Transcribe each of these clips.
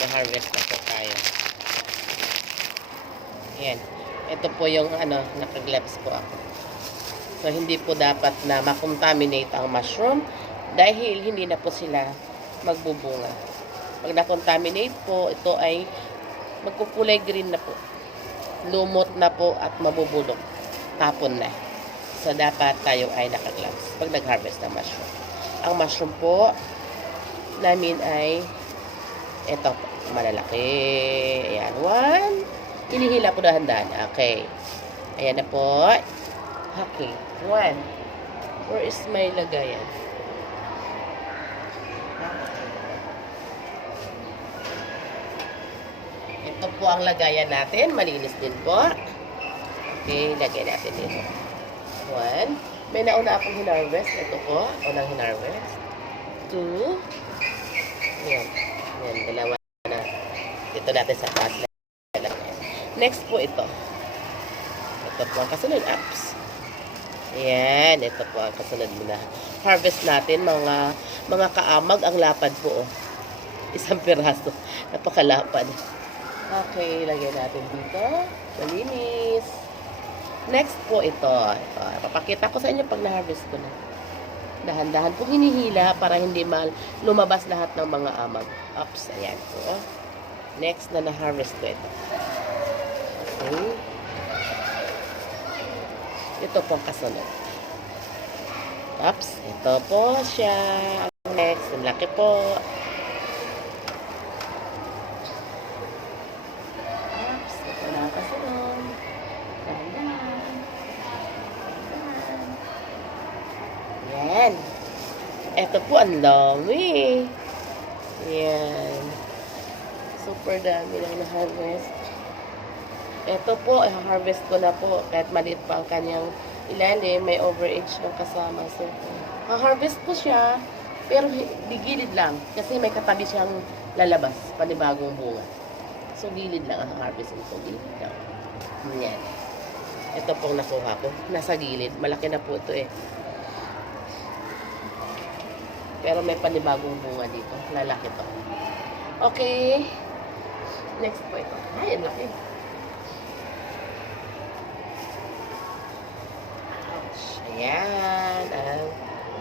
mag-harvest na po tayo. Ayan. Ito po yung naka-gloves po ako. So, hindi po dapat na makontaminate ang mushroom dahil hindi na po sila magbubunga. Pag na-contaminate po, ito ay magkukulay green na po. Lumot na po at mabubulok. Tapon na. So, dapat tayo ay naka-gloves pag nag-harvest ng mushroom. Ang mushroom po namin ay ito po, malalaki. Ayan, one. Hinihila po dahan-dahan. Okay. Ayan na po. Okay. One. Where is my lagayan? Ito po ang lagayan natin. Malinis din po. Okay, lagay natin dito. One. May nauna akong hinarvest. Ito po. Unang hinarvest. Two. Ayan. Ayan, dalawa na. Dito natin sa taas. Next po ito. Ito po ang kasunod. Apps. Ayan. Ito po ang kasunod muna. Harvest natin. Mga kaamag ang lapad po. Oh. Isang piraso. Napakalapad. Okay. Lagyan natin dito. Malinis. Next po ito. Papakita ko sa inyo pag na-harvest ko na. Dahan-dahan po hinihila para hindi lumabas lahat ng mga amag. Ups. Ayan po. Next na na-harvest ko ito. Okay. Ito po ang kasunod. Ups. Ito po siya. Next. Ang laki po. Ups. Ito na ang kasunod. Dahan-dahan. Yan. Ito po ang dami. Yan. Super dami lang na-harvest. Ito po, i-harvest ko na po. Kahit maliit pa ang kanyang ilalim, may overage ng kasama. So, ha-harvest po siya, pero di gilid lang. Kasi may katabi siyang lalabas, panibagong bunga. So, gilid lang ang harvest ito. Gilid lang. Yan. Ito pong nakuha ko. Nasa gilid. Malaki na po ito eh. Pero may panibagong bunga dito. Lalaki to. Okay. Next po ito. Ay, ang laki. Ouch. Ayan. Ang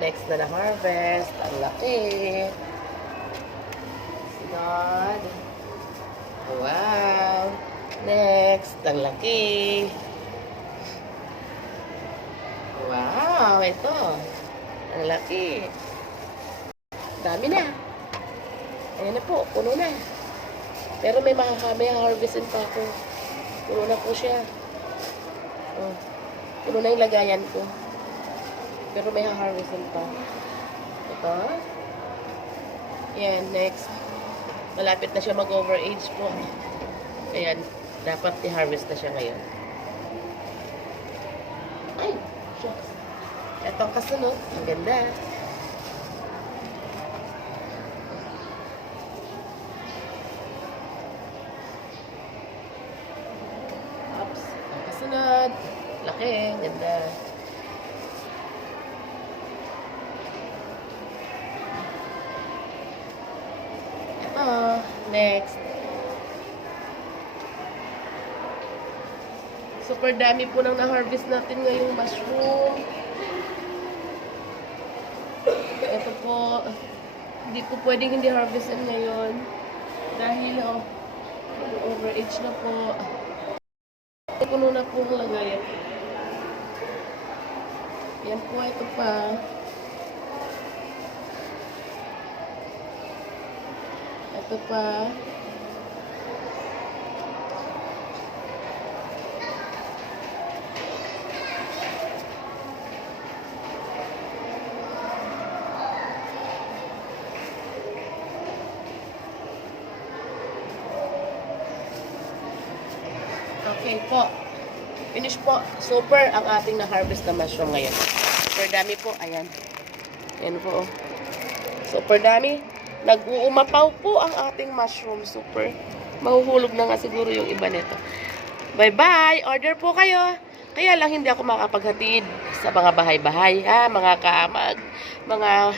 next na na-harvest. Ang laki. God. Wow. Next. Ang laki. Wow. Ito. Ang laki. Dami na. Ayan na po, puno na. Pero may harvestin pa ako. Puno na po siya. Oh, puno na yung lagayan ko. Pero may harvestin pa. Ito. Ayan, next. Malapit na siya mag-overage po. Ayan, dapat i-harvest na siya ngayon. Ay, shucks. Ito ang kasunod. Ang ganda. Sunod. Laki. Ganda. Ito. Next. Super dami po nang na-harvest natin ngayong mushroom. Ito po. Hindi po pwedeng hindi harvestin ngayon. Dahil overage na po. Puno na po ang lagayan. Yan po, ito pa. Ito pa. Okay po. Finish po. Super ang ating na-harvest na mushroom ngayon. Super dami po. Ayan. Ayan po. Super dami. Nag-uumapaw po ang ating mushroom. Super. Mahuhulog na nga siguro yung iba nito. Bye-bye. Order po kayo. Kaya lang hindi ako makapaghatid sa mga bahay-bahay. Ha? Mga kaamag. Mga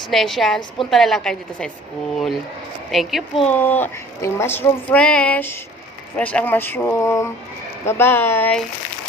Chinesians, punta na lang kayo dito sa school. Thank you po. Ito yung mushroom fresh. Fresh ang mushroom. Bye-bye.